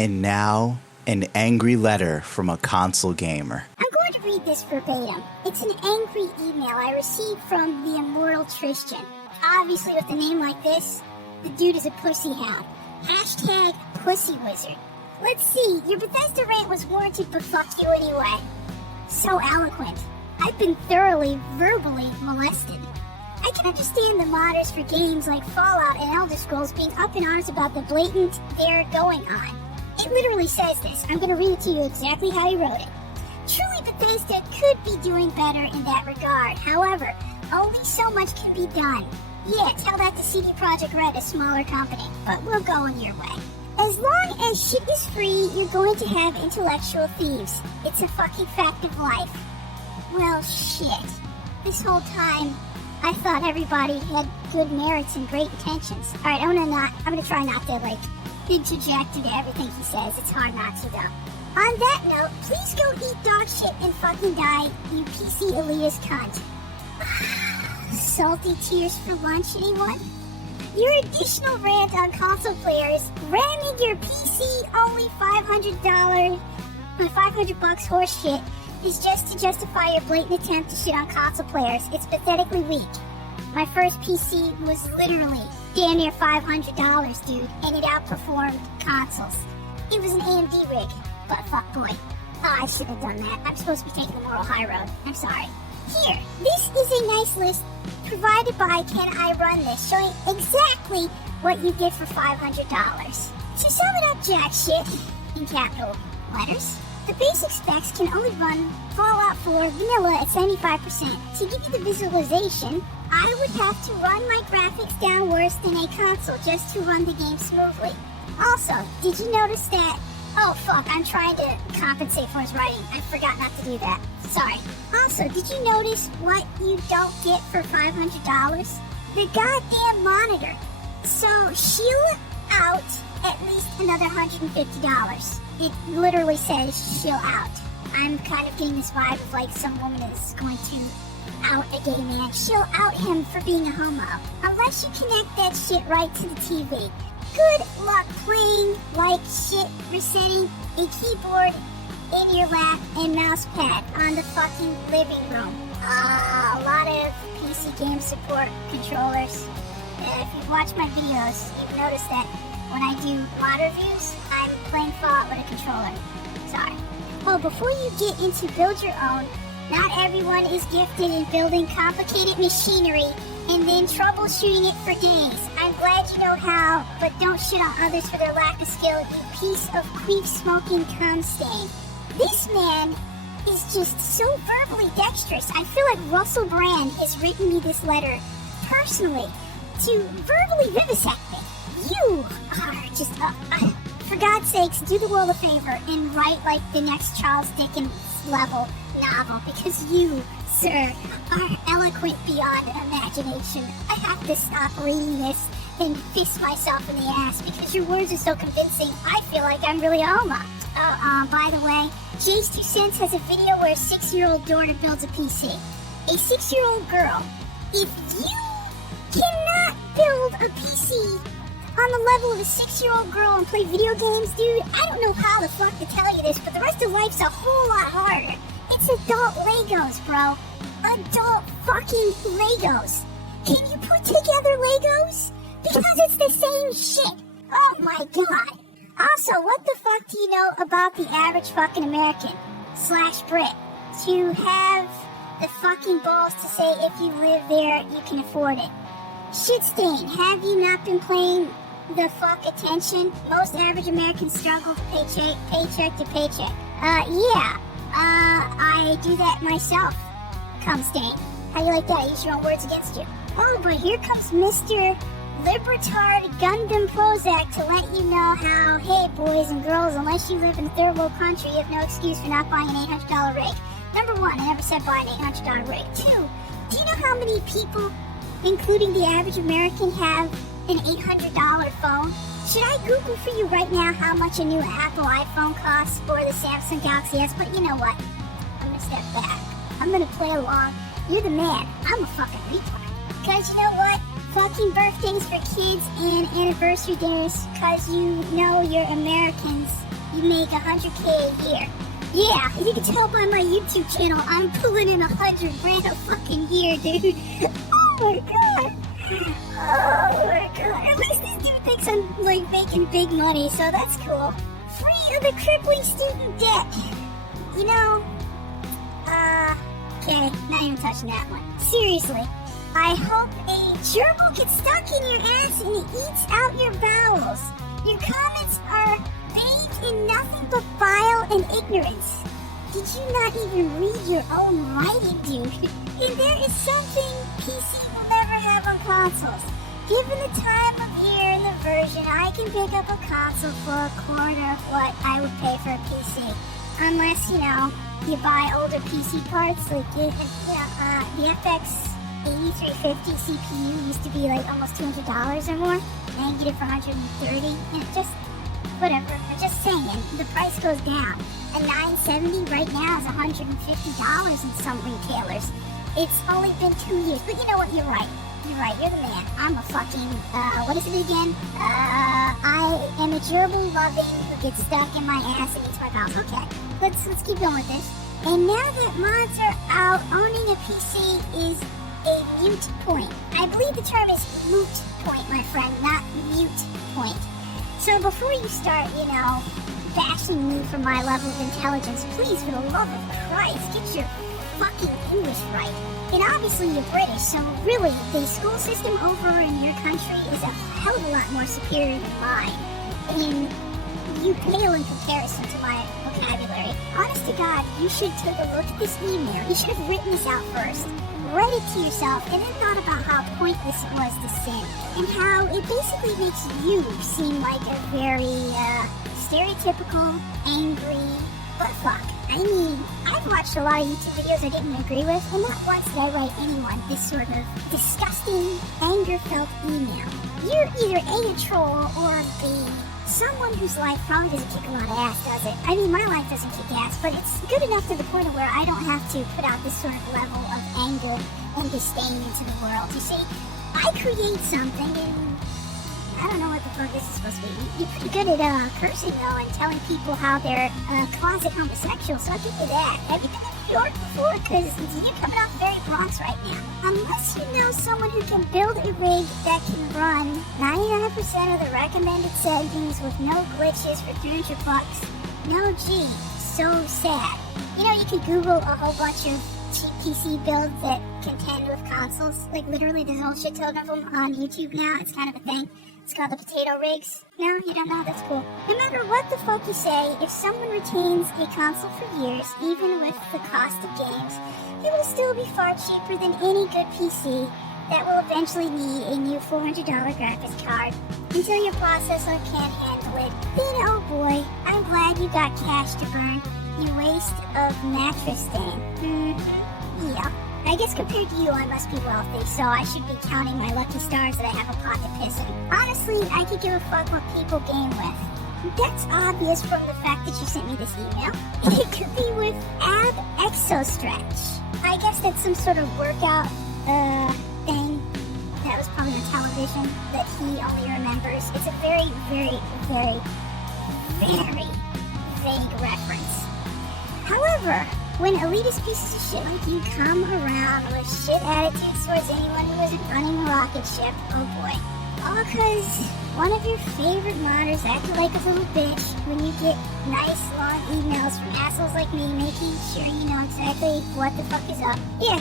And now, an angry letter from a console gamer. I'm going to read this verbatim. It's an angry email I received from the immortal Tristan. Obviously, with a name like this, the dude is a pussy hound. Hashtag pussy wizard. Let's see, your Bethesda rant was warranted, but fuck you anyway. So eloquent. I've been thoroughly, verbally molested. I can understand the modders for games like Fallout and Elder Scrolls being up in arms about the blatant they're going on. It literally says this. I'm going to read it to you exactly how he wrote it. Truly, Bethesda could be doing better in that regard. However, only so much can be done. Yeah, tell that to CD Projekt Red, a smaller company, but we'll go in your way. As long as shit is free, you're going to have intellectual thieves. It's a fucking fact of life. Well, shit. This whole time, I thought everybody had good merits and great intentions. Alright, I'm gonna try not to, interject into everything he says. It's hard not to, though. On that note, please go eat dog shit and fucking die, you PC elitist cunt. Salty tears for lunch, anyone? Your additional rant on console players ramming your PC only $500 horse shit is just to justify your blatant attempt to shit on console players. It's pathetically weak. My first PC was literally damn near $500, dude, and it outperformed consoles. It was an AMD rig, but fuck boy. Oh, I shouldn't have done that. I'm supposed to be taking the moral high road. I'm sorry. Here, this is a nice list provided by Can I Run This, showing exactly what you get for $500. To sum it up, jack shit, in capital letters, the basic specs can only run Fallout 4 vanilla at 75%. To give you the visualization, I would have to run my graphics down worse than a console just to run the game smoothly. Also, did you notice that? Oh fuck, I'm trying to compensate for his writing. I forgot not to do that. Sorry. Also, did you notice what you don't get for $500? The goddamn monitor. So, shield out at least another $150. It literally says shield out. I'm kind of getting this vibe of like some woman is going to out a gay man. She'll out him for being a homo. Unless you connect that shit right to the TV. Good luck playing like shit, resetting a keyboard in your lap and mouse pad on the fucking living room. A lot of PC game support controllers. If you've watched my videos, you've noticed that when I do mod reviews, I'm playing Fallout with a controller. Sorry. Oh, before you get into build your own, not everyone is gifted in building complicated machinery and then troubleshooting it for days. I'm glad you know how, but don't shit on others for their lack of skill, you piece of queef-smoking cum stain. This man is just so verbally dexterous. I feel like Russell Brand has written me this letter personally to verbally vivisect me. You are just, for God's sakes, do the world a favor and write like the next Charles Dickens level novel, because you, sir, are eloquent beyond imagination. I have to stop reading this and fist myself in the ass because your words are so convincing. I feel like I'm really a homo. Oh, by the way, Jay's 2 Cents has a video where a 6-year-old daughter builds a PC. A 6-year-old girl. If you cannot build a PC on the level of a 6-year-old girl and play video games, dude, I don't know how the fuck to tell you this, but the rest of life's a whole lot harder. It's adult Legos, bro. Adult fucking Legos. Can you put together Legos? Because it's the same shit. Oh my god. Also, what the fuck do you know about the average fucking American / Brit to have the fucking balls to say if you live there, you can afford it? Shit stain, have you not been paying the fuck attention? Most average Americans struggle paycheck to paycheck. I do that myself. Cum stain. How you like that? Use your own words against you. Oh, but here comes Mr. Libertard Gundam Prozac to let you know how, hey boys and girls, unless you live in a third world country, you have no excuse for not buying an $800 rig. Number one, I never said buy an $800 rig. Two, do you know how many people, including the average American, have an $800 phone? Should I Google for you right now how much a new Apple iPhone costs or the Samsung Galaxy S? But you know what? I'm gonna step back. I'm gonna play along. You're the man. I'm a fucking retard. Cause you know what? Fucking birthdays for kids and anniversary dinners, cause you know you're Americans make 100K a year. Yeah, you can tell by my YouTube channel, I'm pulling in 100 grand a fucking year, dude. Oh my god. Oh my god. At least this dude thinks I'm like making big money, so that's cool. Free of the crippling student debt. You know, okay, not even touching that one. Seriously, I hope a gerbil gets stuck in your ass and it eats out your bowels. Your comments are bathed in nothing but bile and ignorance. Did you not even read your own writing, dude? And there is something PC will never have on consoles. Given the time of year and the version, I can pick up a console for a quarter of what I would pay for a PC. Unless, you buy older PC parts, like, the FX 8350 CPU used to be like almost $200 or more. Now you get it for $130. And just, whatever. I'm just saying, the price goes down. A 970 right now is $150 in some retailers. It's only been 2 years, but you know what? You're right. You're the man. I'm a fucking, what is it again? I am a gerbil loving who gets stuck in my ass and eats my bowels. Okay, let's keep going with this. And now that mods are out, owning a PC is a mute point. I believe the term is moot point, my friend, not mute point. So before you start, bashing me for my level of intelligence, please, for the love of Christ, get your fucking English right. And obviously you're British, so really, the school system over in your country is a hell of a lot more superior than mine. And you pale in comparison to my vocabulary. Honest to God, you should take a look at this email. You should have written this out first. Read it to yourself, and then thought about how pointless it was to send. And how it basically makes you seem like a very, stereotypical, angry buttfuck. I mean, I've watched a lot of YouTube videos I didn't agree with, and not once did I write anyone this sort of disgusting, anger-felt email. You're either A, a troll, or B, someone whose life probably doesn't kick a lot of ass, does it? I mean, my life doesn't kick ass, but it's good enough to the point of where I don't have to put out this sort of level of anger and disdain into the world. You see, I create something and I don't know what the fuck this is supposed to be. You're pretty good at cursing though and telling people how they're closet homosexual, so I'll give you that. Have you been to New York before? Because you're coming off very Bronx right now. Unless you know someone who can build a rig that can run 99% of the recommended settings with no glitches for $300. No, gee, so sad. You can Google a whole bunch of cheap PC builds that contend with consoles. Like literally there's a whole shit ton of them on YouTube now. It's kind of a thing. It's called the potato rigs. No, you don't know? That's cool. No matter what the fuck you say, if someone retains a console for years, even with the cost of games, it will still be far cheaper than any good PC that will eventually need a new $400 graphics card until your processor can't handle it. Then, oh boy, I'm glad you got cash to burn, you waste of mattress stain. Yeah. I guess compared to you, I must be wealthy, so I should be counting my lucky stars that I have a pot to piss in. Honestly, I could give a fuck what people game with. That's obvious from the fact that you sent me this email. It could be with Ab Exostretch. I guess that's some sort of workout, thing that was probably on television that he only remembers. It's a very, very, very, very vague reference. However, when elitist pieces of shit like you come around with shit attitudes towards anyone who isn't running a rocket ship, oh boy. All because one of your favorite modders acted like a little bitch when you get nice long emails from assholes like me making sure you know exactly what the fuck is up. Yeah,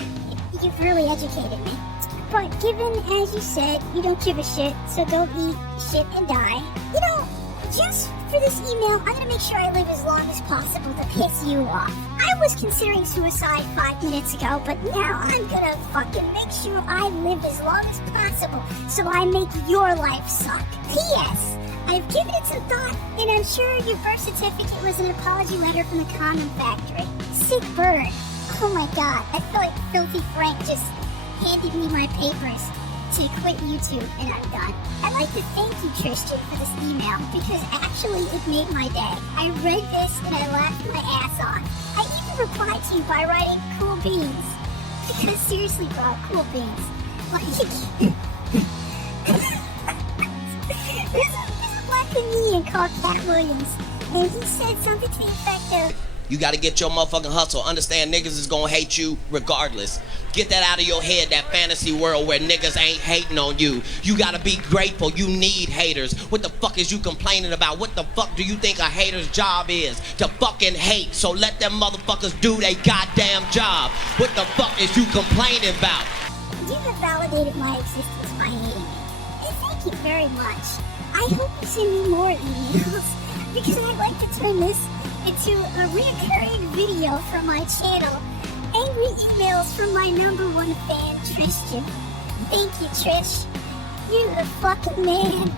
you've really educated me. But given, as you said, you don't give a shit, so go eat shit and die. Just for this email, I'm gonna make sure I live as long as possible to piss you off. I was considering suicide 5 minutes ago, but now I'm gonna fucking make sure I live as long as possible so I make your life suck. P.S. I've given it some thought, and I'm sure your birth certificate was an apology letter from the condom factory. Sick bird. Oh my god, I feel like Filthy Frank just handed me my papers to quit YouTube, and I'm done. I'd like to thank you, Tristan, for this email, because actually it made my day. I read this and I laughed my ass off. I even replied to you by writing cool beans. Because seriously, bro, cool beans. Like, there's a black comedian called Cat Williams and he said something to the effect of, you gotta get your motherfucking hustle. Understand niggas is gonna hate you regardless. Get that out of your head, that fantasy world where niggas ain't hating on you. You gotta be grateful. You need haters. What the fuck is you complaining about? What the fuck do you think a hater's job is? To fucking hate. So let them motherfuckers do their goddamn job. What the fuck is you complaining about? you have validated my existence by hating me. And thank you very much. I hope you send me more emails, because I'd like to turn this into a recurring video from my channel. Angry emails from my #1 fan, Tristan. Thank you, Trish. You're the fucking man.